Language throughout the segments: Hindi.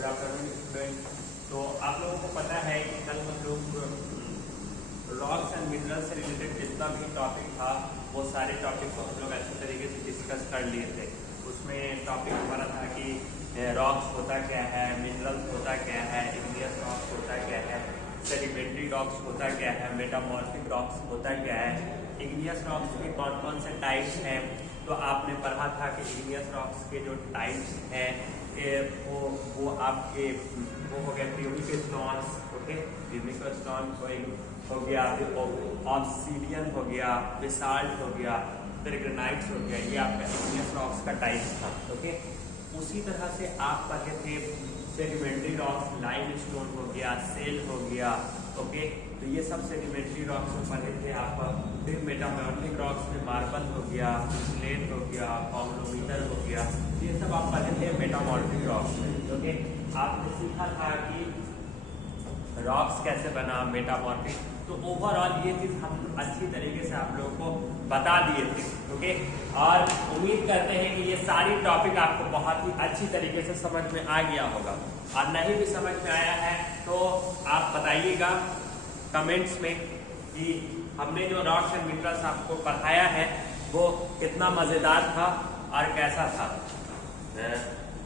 Good afternoon student. तो आप लोगों को पता है कि कल हम लोग रॉक्स एंड मिनरल्स से रिलेटेड जितना भी टॉपिक था वो सारे टॉपिक को हम लोग अच्छे तरीके से डिस्कस कर लिए थे। उसमें टॉपिक हमारा था कि रॉक्स होता क्या है, मिनरल्स होता क्या है, इग्नियस रॉक्स होता क्या है, सेडिमेंट्री रॉक्स होता क्या है, मेटामॉर्फिक रॉक्स होता क्या है, इग्नियस रॉक्स के कौन कौन से टाइप्स हैं। तो आपने पढ़ा था कि इग्नियस रॉक्स के जो टाइप्स हैं वो आपके वो हो गया pubic stones, okay, pubic stone हो गया, ऑब्सीडियन हो गया, बेसाल्ट हो गया, फिर ग्रेनाइट्स हो गया। ये आपका इग्नियस रॉक्स का टाइप था, ओके। उसी तरह से आप पढ़े थे सेडिमेंट्री रॉक्स, लाइमस्टोन हो गया, सेल हो गया, ओके। तो ये सब सेडिमेंट्री रॉक्स में पढ़े थे आप। फिर मेटामॉर्फिक रॉक्स में मार्बल हो गया, स्लेट हो गया, कॉन्ग्लोमीटर हो गया, ये सब आप पढ़े थे मेटामॉर्फिक रॉक्स में, ओके। आपने सीखा था कि रॉक्स कैसे बना, मेटामॉर्फिक। तो ओवरऑल ये चीज हम अच्छी तरीके से आप लोगों को बता दिए थे, ओके। और उम्मीद करते हैं कि ये सारी टॉपिक आपको बहुत ही अच्छी तरीके से समझ में आ गया होगा। और नहीं भी समझ में आया है तो आप बताइएगा कमेंट्स में कि हमने जो रॉक्स एंड मिनरल्स आपको पढ़ाया है वो कितना मजेदार था और कैसा था।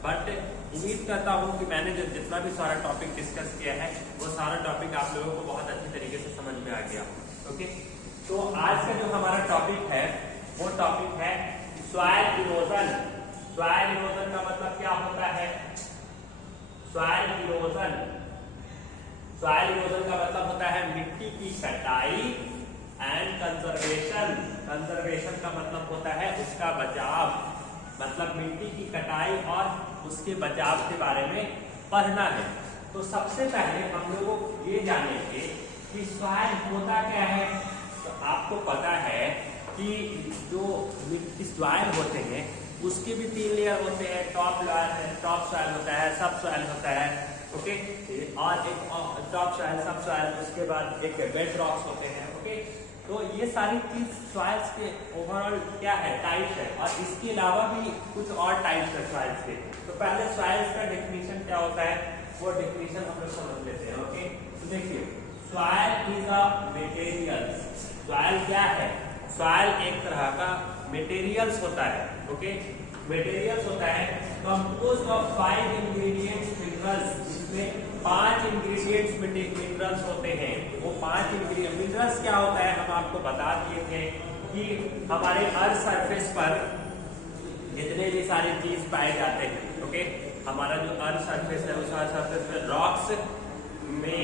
बट उम्मीद करता हूँ कि मैंने जो जितना भी सारा टॉपिक डिस्कस किया है वो सारा टॉपिक आप लोगों को बहुत अच्छी तरीके से समझ में आ गया, ओके। तो आज का जो हमारा टॉपिक है वो टॉपिक है सॉइल इरोजन। सॉइल इरोजन का मतलब क्या होता है? सॉइल इरोजन, सॉइल इरोजन का मतलब होता है मिट्टी की कटाई एंड कंजर्वेशन। कंजर्वेशन का मतलब होता है उसका बचाव, मतलब मिट्टी की कटाई और उसके बचाव के बारे में पढ़ना है। तो सबसे पहले हम लोग ये जानेंगे कि सॉइल होता क्या है। तो आपको पता है कि जो सॉइल होते हैं उसके भी 3 लेयर होते हैं। टॉप सॉइल होता है, सब सॉइल होता है, ओके। और एक टॉप सॉइल, सब सॉइल, उसके बाद एक बेड रॉक्स होते हैं, ओके। तो ये सारी चीज सॉइल्स के ओवरऑल क्या है, टाइप है। और इसके अलावा भी कुछ और टाइप्स है सॉइल्स के। तो पहले सॉइल्स का डेफिनेशन क्या होता है वो डेफिनेशन हम लोग समझ लेते हैं, ओके। तो देखिए, soil is a material. Soil क्या है? सॉइल एक तरह का मटेरियल्स होता है, ओके। मटेरियल्स होता है कंपोज्ड ऑफ 5 इंग्रेडिएंट्स मिनरल्स, जिसमें 5 इंग्रेडिएंट्स मिनरल्स होते हैं। वो 5 इंग्रेडिएंट मिनरल्स क्या होता है हम आपको बता दिए थे कि हमारे अर्थ सरफेस पर जितने भी सारी चीज पाए जाते हैं, ओके। हमारा जो अर्थ सरफेस है उस अर्थ सरफेस पर रॉक्स में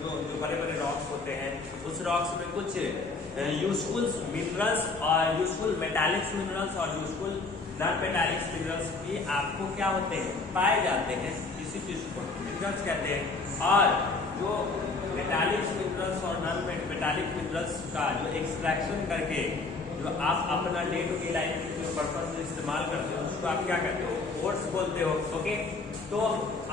जो बड़े बड़े रॉक्स होते हैं उस रॉक्स में कुछ यूजफुल मिनरल्स और यूजफुल मेटालिक्स मिनरल्स और यूजफुल नॉन मेटालिक्स मिनरल्स भी आपको क्या होते हैं, पाए जाते हैं। इसी चीज को मिनरल्स कहते हैं। और जो मेटालिक्स मिनरल्स और नॉन मेटालिक मिनरल्स का जो एक्सट्रैक्शन करके जो आप अपना डे टू डे लाइफ के जो पर्पज से इस्तेमाल करते हो उसको आप क्या कहते हो, ओट्स बोलते हो, ओके। तो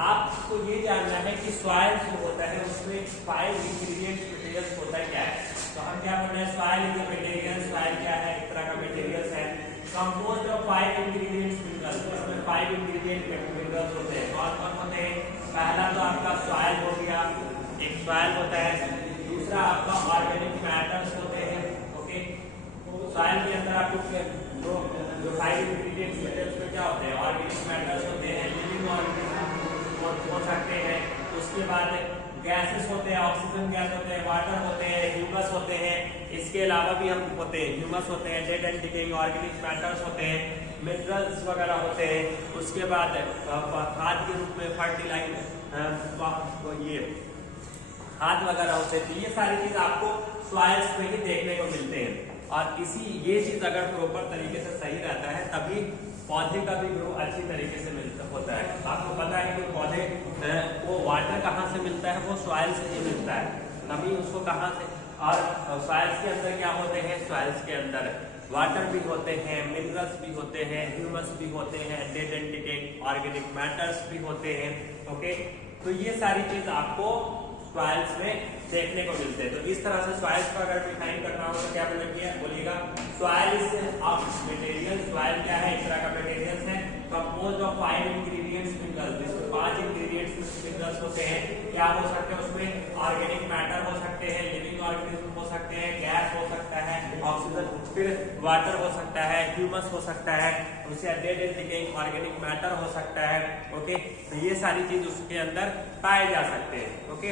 आपको ये जानना है कि सॉइल जो होता है उसमें 5 इंग्रेडिएंट्स मटेरियल्स होता है क्या है। तो हम क्या बोल रहे हैं, soil is a material. Soil क्या है? एक तरह का मटेरियल्स है कंपोज्ड ऑफ 5 इंग्रेडिएंट्स मिनरल्स। इसमें 5 इंग्रेडिएंट मिनरल्स होते हैं। कौन कौन होते हैं? पहला तो आपका सॉइल हो गया, एक सॉइल होता है। दूसरा आपका ऑर्गेनिक मैटर्स होते हैं, ओके। सॉइल के अंदर आपको जो 5 इंग्रेडिएंट्स मिनरल्स में क्या होते हैं, ऑर्गेनिक मैटर्स होते हैं, लिविंग ऑर्गेनिज्म हो सकते हैं। उसके बाद गैसेस होते हैं, ऑक्सीजन गैस होते हैं, वाटर होते हैं, ह्यूमस होते हैं। इसके अलावा भी हम होते हैं, ह्यूमस होते हैं, dead and decaying organic matters होते हैं, मिनरल्स वगैरह होते हैं। उसके बाद खाद के रूप में फर्टिलाइजर, ये खाद वगैरह होते हैं। तो ये सारी चीज आपको सॉइल्स में ही देखने को मिलते हैं। और ये चीज अगर प्रॉपर तरीके से सही रहता है तभी पौधे का भी ग्रो अच्छी तरीके से होता है। आपको पता है कि पौधे वो वाटर कहाँ से मिलता है, वो सॉइल से ही मिलता है, तभी उसको कहाँ से। और सॉइल्स के अंदर क्या होते हैं, सॉइल्स के अंदर वाटर भी होते हैं, मिनरल्स भी होते हैं, ह्यूमस भी होते हैं, dead and decaying organic matters भी होते हैं, ओके। तो ये सारी चीज आपको सॉइल्स में देखने को मिलते हैं। तो इस तरह से सॉइल्स को अगर डिफाइन करना हो तो क्या बोलिएगा, सॉइल इज मटेरियल। सॉइल क्या है? एक तरह का मटेरियल है कंपोज्ड ऑफ 5 इंग्रेडिएंट्स मिनरल्स, जिसमें 5 इंग्रेडिएंट्स मिनरल्स होते हैं, क्या हो सकते हैं उसमें, ऑर्गेनिक मैटर हो सकते हैं, लिविंग ऑर्गेनिज्म हो सकते हैं, गैस हो सकता है, ऑक्सीजन, फिर वाटर हो सकता है, ह्यूमस हो सकता है, उससे dead and decaying organic matter हो सकता है। ओके, तो ये सारी चीज उसके अंदर पाए जा सकते हैं। ओके,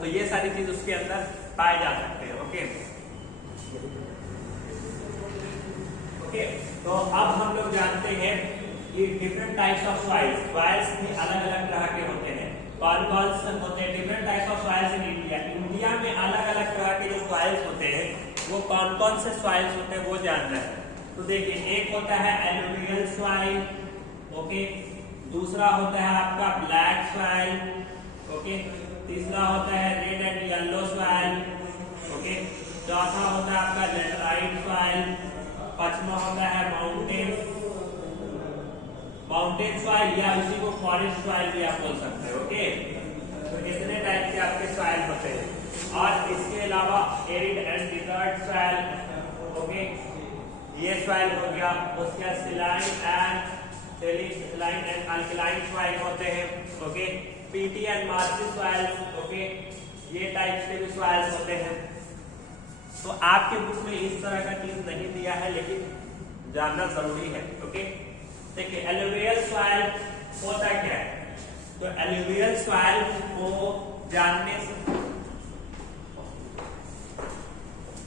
तो ये सारी चीज उसके अंदर पाए जा सकते हैं। ओके ओके, तो अब हम लोग जानते हैं कि different types of soils, soils भी अलग अलग तरह के होते हैं। कौन कौन से होते हैं different types of soils in India? India में अलग अलग तरह के जो सॉइल्स होते हैं वो कौन कौन से सॉइल्स होते हैं वो जानना है। तो देखिए, एक होता है एलुवियल सॉइल, ओके, दूसरा होता है आपका ब्लैक सॉइल, ओके, तीसरा होता है red and yellow soil, okay, चौथा होता है आपका लैटराइट सॉइल, पांचवा होता है माउंटेन सॉइल या उसी को फॉरेस्ट सॉइल भी आप बोल सकते हो। ओके, तो इतने टाइप के आपके सॉइल होते हैं। और इसके अलावा arid and desert soil, okay, ये सॉइल हो गया। उसके सलाइन एंड अल्कलाइन सॉइल होते हैं। Okay, peaty and marshy soils, okay, ये टाइप के भी सॉइल्स होते हैं। तो आपके बुक में इस तरह का चीज नहीं दिया है, लेकिन जानना जरूरी है। ओके, देखिए एलुवियल सॉइल होता क्या है? तो एलुवियल सॉइल को जानने से,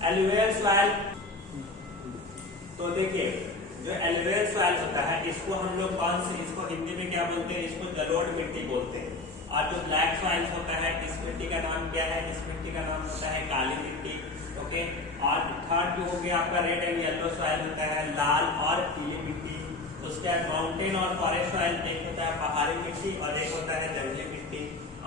एलुवियल सॉइल, तो देखिए जो एलुवियल सॉइल होता है इसको हम लोग कौन से, इसको हिंदी में क्या बोलते हैं? इसको जलोढ़ मिट्टी बोलते हैं। और जो ब्लैक सॉइल होता है इस मिट्टी का नाम क्या है? इस मिट्टी का नाम होता है काली मिट्टी। ओके, और थर्ड जो हो गया आपका रेड एंड येलो सॉइल होता है, लाल और पीली मिट्टी। उसके बाद माउंटेन और फॉरेस्ट सॉइल, एक होता है पहाड़ी मिट्टी और एक होता है जंगली मिट्टी,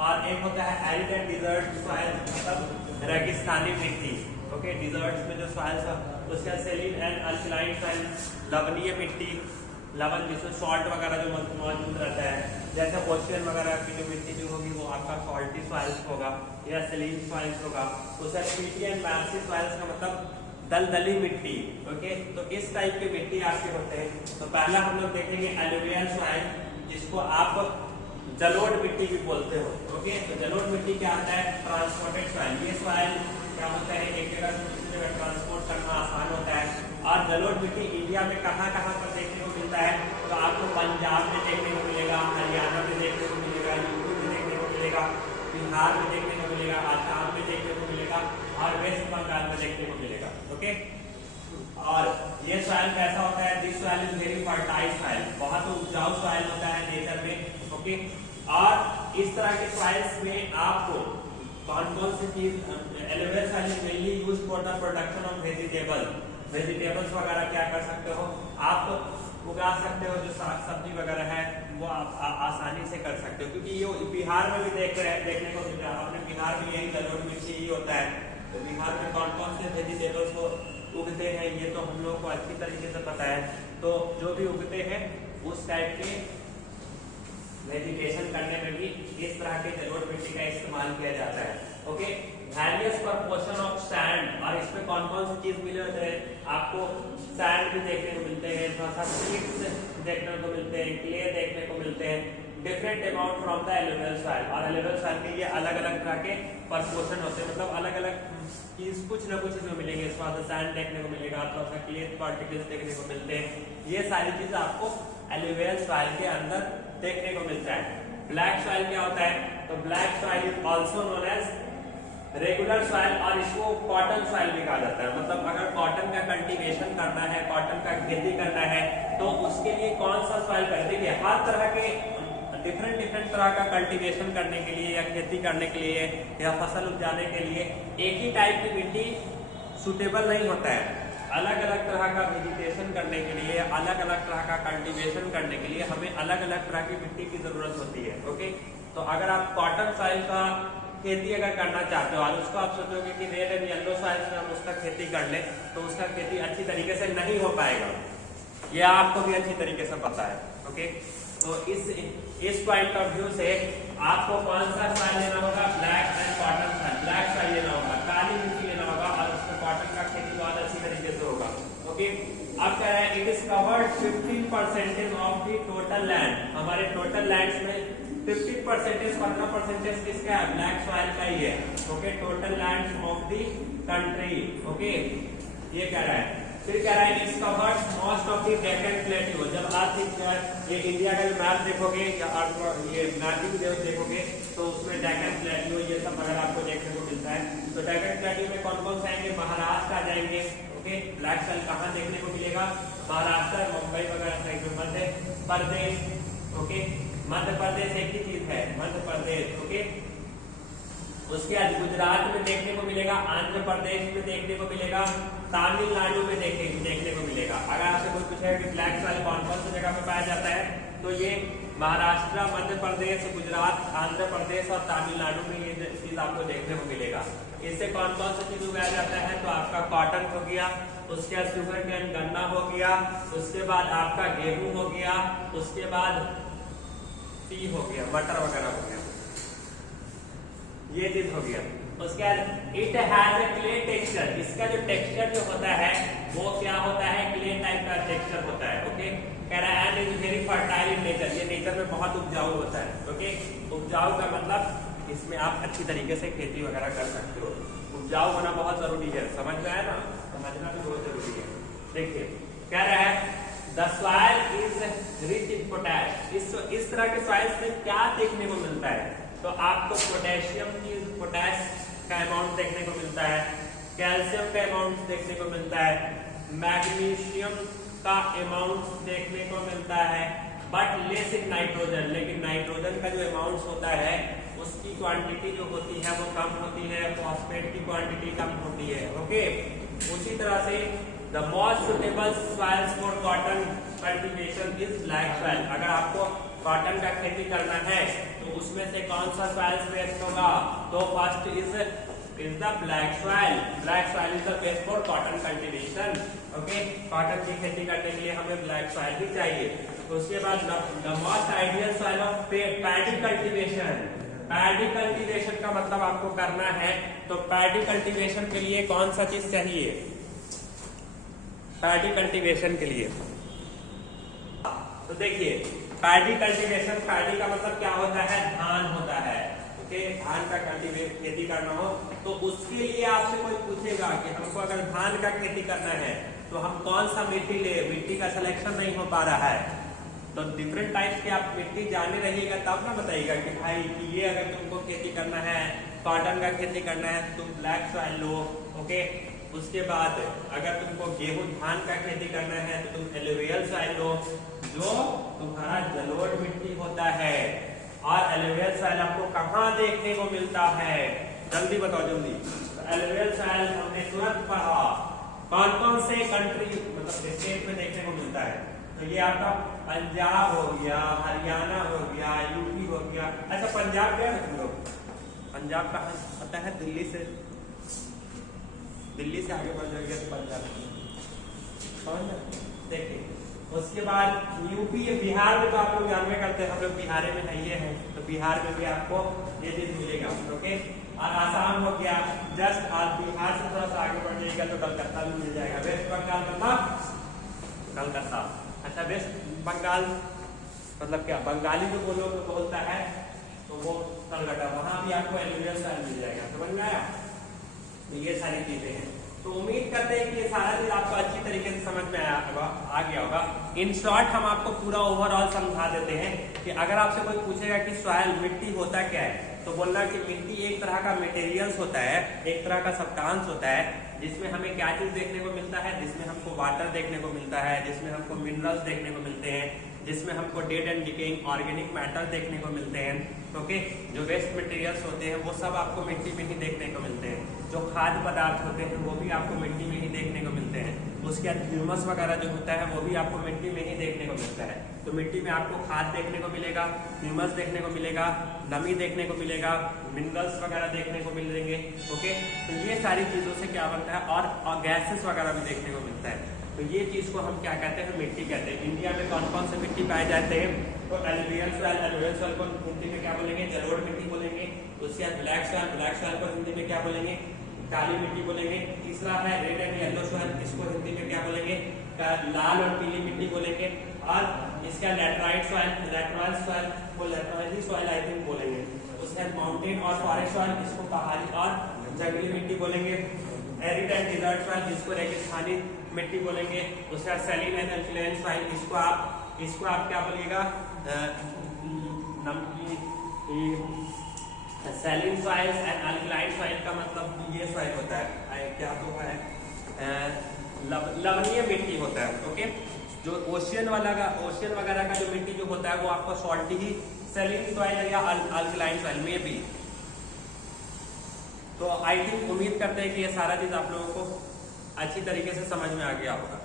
और एक होता है एरिड एंड डिजर्ट सॉइल, मतलब रेगिस्तानी मिट्टी। ओके, डिजर्ट्स में जो सॉइल्स है उसका सेलिन एंड अल्कलाइन सॉइल, लवणीय मिट्टी, लवण जिसमें सॉल्ट वगैरह जो मौजूद रहता है, जैसे ओशियन वगैरह की जो मिट्टी जो होगी वो आपका सॉल्टी सॉइल्स होगा या सेलिन सॉइल्स होगा। उसका पीटी एंड मार्शी सॉइल्स का मतलब दलदली मिट्टी। ओके, तो इस टाइप के मिट्टी आपके होते हैं। तो पहला हम लोग देखेंगे एलुवियल सॉइल, जिसको आप जलोढ़ मिट्टी भी बोलते हो। ओके, तो जलोढ़ मिट्टी क्या आता है? Transported soil. ये सॉइल क्या होता है? एक जगह से दूसरी जगह ट्रांसपोर्ट करना आसान होता है। और जलोढ़ मिट्टी इंडिया में कहाँ कहाँ पर देखने को मिलता है? तो आपको पंजाब में देखने को मिलेगा, हरियाणा में देखने को मिलेगा, यूपी में देखने को मिलेगा, बिहार में देखने को मिलेगा, आसाम में देखने को मिलेगा और वेस्ट बंगाल में देखने को मिलेगा। ओके, और ये सॉइल कैसा होता है? This soil is very fertile soil, बहुत उपजाऊ सॉइल होता है नेचर में। ओके, और इस तरह के सॉइल्स में आपको कौन कौन सी चीज, alluvial soil is mainly used for the production of vegetables वगैरह क्या कर सकते हो आप उगा सकते हो, जो साग सब्जी वगैरह है वो आप आसानी से कर सकते हो, क्योंकि ये बिहार में भी देखने को मिलता है। अपने बिहार में यही जलोढ़ मिट्टी ही होता है। तो बिहार में कौन कौन से वेजिटेबल्स उगते हैं ये तो हम लोगों को अच्छी तरीके से पता है। तो जो भी उगते हैं उस टाइप के वेजिटेशन करने में भी इस तरह के जलोढ़ मिट्टी का इस्तेमाल किया जाता है। Okay, various proportion of sand, और इसमें कौन कौन सी चीज मिले होते हैं? आपको सैंड भी देखने को मिलते हैं, थोड़ा सा सीड्स देखने को मिलते हैं, क्ले देखने को मिलते हैं, different amount from the alluvial soil. और एलुवियल सॉइल के ये अलग अलग तरह के प्रपोर्शन होते हैं, मतलब अलग अलग चीज कुछ ना कुछ इसमें मिलेंगे। थोड़ा सा सैंड देखने को मिलेगा, थोड़ा सा क्ले पार्टिकल्स देखने को मिलते हैं। ये सारी चीज आपको एलुवियल सॉइल के अंदर देखने को मिलता है। ब्लैक सॉइल क्या होता है? तो black soil is also known as regular soil, और इसको कॉटन सॉइल भी कहा जाता है। मतलब अगर कॉटन का कल्टीवेशन करना है, कॉटन का खेती करना है, तो उसके लिए कौन सा सॉइल कर देंगे? हर तरह के डिफरेंट तरह का कल्टीवेशन करने के लिए या खेती करने के लिए या फसल उपजाने के लिए एक ही टाइप की मिट्टी सुटेबल नहीं होता है। अलग अलग तरह का वेजिटेशन करने के लिए, अलग अलग तरह का कल्टीवेशन करने के लिए हमें अलग अलग तरह की मिट्टी की जरूरत होती है। ओके, तो अगर आप कॉटन सॉइल का खेती अगर करना चाहते हो और उसको आप सोचोगे कि रेड एंड येलो सॉइल से हम उसका खेती कर लें, तो उसका खेती अच्छी तरीके से नहीं हो पाएगा। यह आपको भी अच्छी तरीके से पता है। ओके, तो इस पॉइंट ऑफ व्यू से आपको कौन सा सॉइल लेना होगा? Black and cotton soil, black soil लेना होगा, काली मिट्टी लेना होगा, और उसमें कॉटन का खेती बहुत अच्छी तरीके से होगा। ओके, अब कह रहा है it is covered 15% of the total land, हमारे टोटल लैंड्स में 15% किसका है, ब्लैक सॉइल का ही है। Okay, total lands of the country. Okay, ये कह रहा है। फिर कह रहा है it's covered most of the Deccan plateau. जब आप ये इंडिया का जो मैप देखोगे या ये मैपिंग देखोगे तो उसमें डेक्कन प्लेट्यू ये सब अगर आपको देखने को मिलता है तो डेक्कन प्लेट्यू में कौन कौन से आएंगे, महाराष्ट्र आ जाएंगे। ओके, ब्लैक सॉइल कहाँ देखने को मिलेगा, महाराष्ट्र, मुंबई वगैरह साइड में, मध्य प्रदेश। ओके, मध्य प्रदेश एक ही चीज है, मध्य प्रदेश। ओके, उसके बाद गुजरात में देखने को मिलेगा, आंध्र प्रदेश में देखने को मिलेगा, तमिलनाडु में देखने को मिलेगा। अगर आपसे कोई पूछेगा कि ब्लैक सॉइल कौन कौन सी जगह पे पाया जाता है तो ये महाराष्ट्र, मध्य प्रदेश, गुजरात, आंध्र प्रदेश और तमिलनाडु में ये चीज आपको देखने को मिलेगा। इससे कौन कौन सा चीज उगाया जाता है, तो आपका कॉटन हो गया, उसके बाद शुगर कैन गन्ना हो गया, उसके बाद आपका गेहूं हो गया, उसके बाद टी हो गया, मटर वगैरह हो गया, ये चीज हो गया। उसके बाद it has a clay texture, इसका जो टेक्सचर जो होता है वो क्या होता है, क्ले टाइप का टेक्सचर होता है। ओके, कह रहा है and is very fertile in nature, ये नेचर में बहुत उपजाऊ होता है। ओके, उपजाऊ का मतलब इसमें आप अच्छी तरीके से खेती वगैरह कर सकते हो। उपजाऊ होना बहुत जरूरी है, समझ में आया ना, समझना भी बहुत जरूरी है। देखिए कह रहा है the soil is rich in potash, इस तरह के सॉइल में क्या देखने को मिलता है, तो आपको पोटेशियम की, पोटैश का अमाउंट देखने को मिलता है, कैल्शियम का अमाउंट देखने को मिलता है, मैग्नीशियम का अमाउंट देखने को मिलता है, बट लेस इन नाइट्रोजन, लेकिन नाइट्रोजन का जो अमाउंट होता है उसकी क्वांटिटी जो होती है वो कम होती है, फॉस्फेट की क्वांटिटी कम होती है। ओके, उसी तरह से the most suitable soils for cotton cultivation is black soil. अगर आपको कॉटन का खेती करना है तो उसमें से कौन सा सॉइल बेस्ट होगा, तो first is the black soil. Black soil is the best for cotton cultivation. Okay, cotton की खेती करने के लिए हमें ब्लैक सॉइल ही चाहिए। तो उसके बाद the most ideal soil of paddy cultivation. Paddy cultivation का मतलब आपको करना है तो पैडी कल्टीवेशन के लिए कौन सा चीज चाहिए, पैडी कल्टीवेशन के लिए तो देखिए पैडी कल्टीवेशन, पैडी का मतलब क्या होता है, धान होता है। ओके, धान का खेती करना हो तो उसके लिए आपसे कोई पूछेगा कि हमको अगर धान का खेती करना है तो हम कौन सा मिट्टी ले, मिट्टी का सिलेक्शन नहीं हो पा रहा है तो डिफरेंट टाइप्स के आप मिट्टी जाने रहिएगा तब ना बताइएगा कि भाई कि ये अगर तुमको खेती करना है, कॉटन का खेती करना है तो तुम ब्लैक सॉइल लो। ओके, उसके बाद अगर तुमको गेहूं धान का खेती करना है तो तुम एलुवियल सॉइल लो जो तुम्हारा जलोढ़ मिट्टी होता है। और एलुवियल सॉइल आपको कहाँ देखने को मिलता है, जल्दी बताओ जल्दी। एलुवियल सॉइल हमने तुरंत पढ़ा, कौन कौन से कंट्री मतलब स्टेट में देखने को मिलता है, तो ये आपका पंजाब हो गया, हरियाणा हो गया, यूपी हो गया। अच्छा पंजाब गए तुम लोग, पंजाब कहाँ पता है, दिल्ली से आगे बढ़ जाएगा तो पंजाब समझ। देखिए उसके बाद यूपी, बिहार में तो आप लोग जानवे करते हैं, हम लोग बिहार में है ये है, तो बिहार में भी आपको ये चीज मिलेगा। ओके, और आसाम हो गया, जस्ट आप बिहार से थोड़ा सा आगे बढ़ जाएगा तो कलकत्ता भी मिल जाएगा। वेस्ट बंगाल मतलब कलकत्ता। अच्छा, वेस्ट बंगाल मतलब क्या, बंगाली जो बोलता है तो वो कलकत्ता, वहां भी आपको एलुवियल सॉइल मिल जाएगा। समझ में आया? तो ये सारी चीजें हैं। तो उम्मीद करते हैं कि ये सारा चीज आपको अच्छी तरीके से समझ में आ गया होगा। इन शॉर्ट हम आपको पूरा ओवरऑल समझा देते हैं कि अगर आपसे कोई पूछेगा कि सॉइल मिट्टी होता क्या है तो बोलना कि मिट्टी एक तरह का मटेरियल्स होता है, एक तरह का सब्सटेंस होता है जिसमें हमें क्या चीज देखने को मिलता है, जिसमें हमको वाटर देखने को मिलता है, जिसमें हमको मिनरल्स देखने को मिलते हैं, जिसमें हमको dead and decaying organic matter देखने को मिलते हैं। ओके, जो वेस्ट मटेरियल्स होते हैं वो सब आपको मिट्टी में ही देखने को मिलते हैं। जो खाद्य पदार्थ होते हैं वो भी आपको मिट्टी में ही देखने को मिलते हैं। उसके बाद ह्यूमस वगैरह जो होता है वो भी आपको मिट्टी में ही देखने को मिलता है। तो मिट्टी में आपको खाद देखने को मिलेगा, ह्यूमस देखने को मिलेगा, नमी देखने को मिलेगा, मिनरल्स वगैरह देखने को मिलेंगे। ओके, तो ये सारी चीजों से क्या बनता है, और गैसेस वगैरह भी देखने को मिलता है। तो ये चीज को हम क्या कहते हैं, मिट्टी कहते हैं। इंडिया में कौन कौन से मिट्टी पाए जाते हैं, तो एलुवियल सॉइल, एलुवियल सॉइल को हिंदी में क्या बोलेंगे, जलोढ़ मिट्टी बोलेंगे। उसके बाद ब्लैक सॉइल, ब्लैक सॉइल को हिंदी में क्या बोलेंगे, काली मिट्टी बोलेंगे। तीसरा है रेड एंड येलो सॉइल, इसको हिंदी में क्या बोलेंगे, लाल और पीली मिट्टी बोलेंगे, और इसका लेटराइट सॉइल, लेटराइट सॉइल को लेटराइट सॉइल आई थिंक बोलेंगे। उसके बाद माउंटेन और फॉरेस्ट सॉइल, इसको पहाड़ी और जंगली मिट्टी बोलेंगे। एरिड एंड डिजर्ट सॉइल, इसको रेगिस्तानी मिट्टी बोलेंगे। उसके बाद सैलिन एंड अल्कलाइन सॉइल, इसको आप क्या बोलिएगा, सैलिन सॉइल्स एंड अल्कलाइन सॉइल का मतलब ये सॉइल होता है, क्या तो है, लवणीय मिट्टी होता है। ओके, जो ओशियन वगैरह का जो मिट्टी जो होता है वो आपका सॉल्टी ही सैलिन सॉइल या अल्कलाइन सॉइल में भी। तो आई थिंक उम्मीद करते हैं कि ये सारा चीज आप लोगों को अच्छी तरीके से समझ में आ गया होगा।